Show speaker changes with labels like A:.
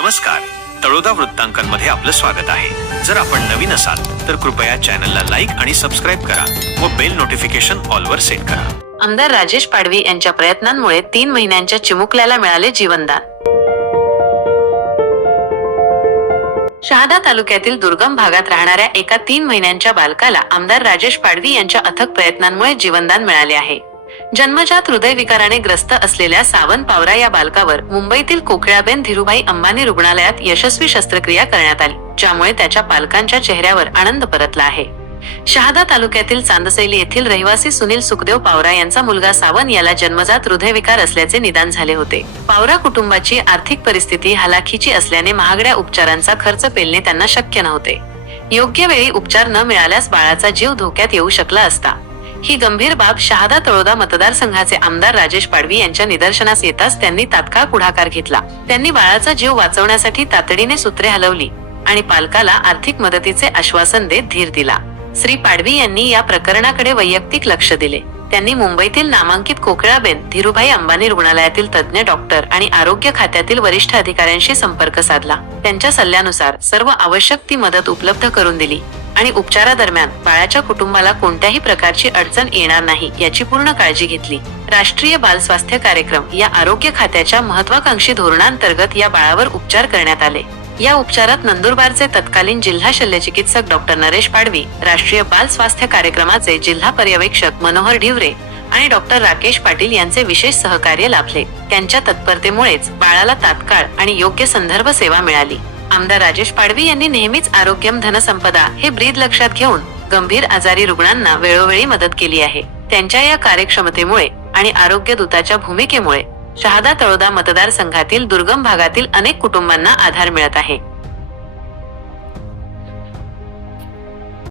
A: नमस्कार. तळोदा वृत्तांकनमध्ये आपलं स्वागत आहे. जर आपण नवीन असाल तर कृपया चॅनलला लाईक आणि सबस्क्राईब करा व बेल नोटिफिकेशन ऑलवर सेट करा.
B: आमदार राजेश पाडवी यांच्या प्रयत्नांमुळे तीन महिन्यांच्या चिमुकल्याला मिळाले जीवनदान. शहादा तालुक्यातील दुर्गम भागात राहणाऱ्या एका तीन महिन्यांच्या बालकाला आमदार राजेश पाडवी यांच्या अथक प्रयत्नांमुळे जीवनदान मिळाले आहे. जन्मजात हृदयविकाराने ग्रस्त असलेल्या सावन पावरा या बालकावर मुंबईतील कोकळ्याबेन धीरुभाई अंबानी रुग्णालयात यशस्वी शस्त्रक्रिया करण्यात आली ज्यामुळे त्याच्या पालकांच्या चेहऱ्यावर आनंद परतला आहे. शहादा तालुक्यातील चांदसैली येथील रहिवासी सुनील सुखदेव पावरा यांचा मुलगा सावन याला जन्मजात हृदयविकार असल्याचे निदान झाले होते. पावरा कुटुंबाची आर्थिक परिस्थिती हलाखीची असल्याने महागड्या उपचारांचा खर्च पेलणे त्यांना शक्य नव्हते. योग्य वेळी उपचार न मिळाल्यास बाळाचा जीव धोक्यात येऊ शकला असता. ही गंभीर बाब शहादा तळोदा मतदारसंघाचे आमदार राजेश पाडवी यांच्या निदर्शनास येताच त्यांनी तात्काळ पुढाकार घेतला. त्यांनी बाळाचा जीव वाचवण्यासाठी तातडीने सूत्रे हलवली आणि पालकाला आर्थिक मदतीचे आश्वासन देत धीर दिला. श्री पाडवी यांनी या प्रकरणाकडे वैयक्तिक लक्ष दिले. त्यांनी मुंबईतील नामांकित कोकिळाबेन धीरुभाई अंबानी रुग्णालयातील तज्ज्ञ डॉक्टर आणि आरोग्य खात्यातील वरिष्ठ अधिकाऱ्यांशी संपर्क साधला. त्यांच्या सल्ल्यानुसार सर्व आवश्यक ती मदत उपलब्ध करून दिली. आणि उपचारादरम्यान बाळाच्या कुटुंबाला कोणत्याही प्रकारची अडचण येणार नाही याची पूर्ण काळजी घेतली. राष्ट्रीय बाल स्वास्थ्य कार्यक्रम या आरोग्य खात्याच्या महत्वाकांक्षी धोरणांतर्गत या बाळावर उपचार करण्यात आले. या उपचारात नंदुरबारचे तत्कालीन जिल्हा शल्यचिकित्सक डॉक्टर नरेश पाडवी राष्ट्रीय बाल स्वास्थ्य कार्यक्रमाचे जिल्हा पर्यवेक्षक मनोहर ढिवरे आणि डॉक्टर राकेश पाटील यांचे विशेष सहकार्य लाभले. त्यांच्या तत्परतेमुळेच बाळाला तात्काळ आणि योग्य संदर्भ सेवा मिळाली. आमदार राजेश पाडवी यांनी नेहमीच आरोग्यम धनसंपदा हे ब्रीद लक्षात घेऊन गंभीर आजारी रुग्णांना वेळोवेळी मदत केली आहे. त्यांच्या या कार्यक्षमतेमुळे आणि आरोग्य दूताच्या भूमिकेमुळे शहादा तळोदा मतदारसंघातील दुर्गम भागातील अनेक कुटुंबांना आधार मिळत आहे.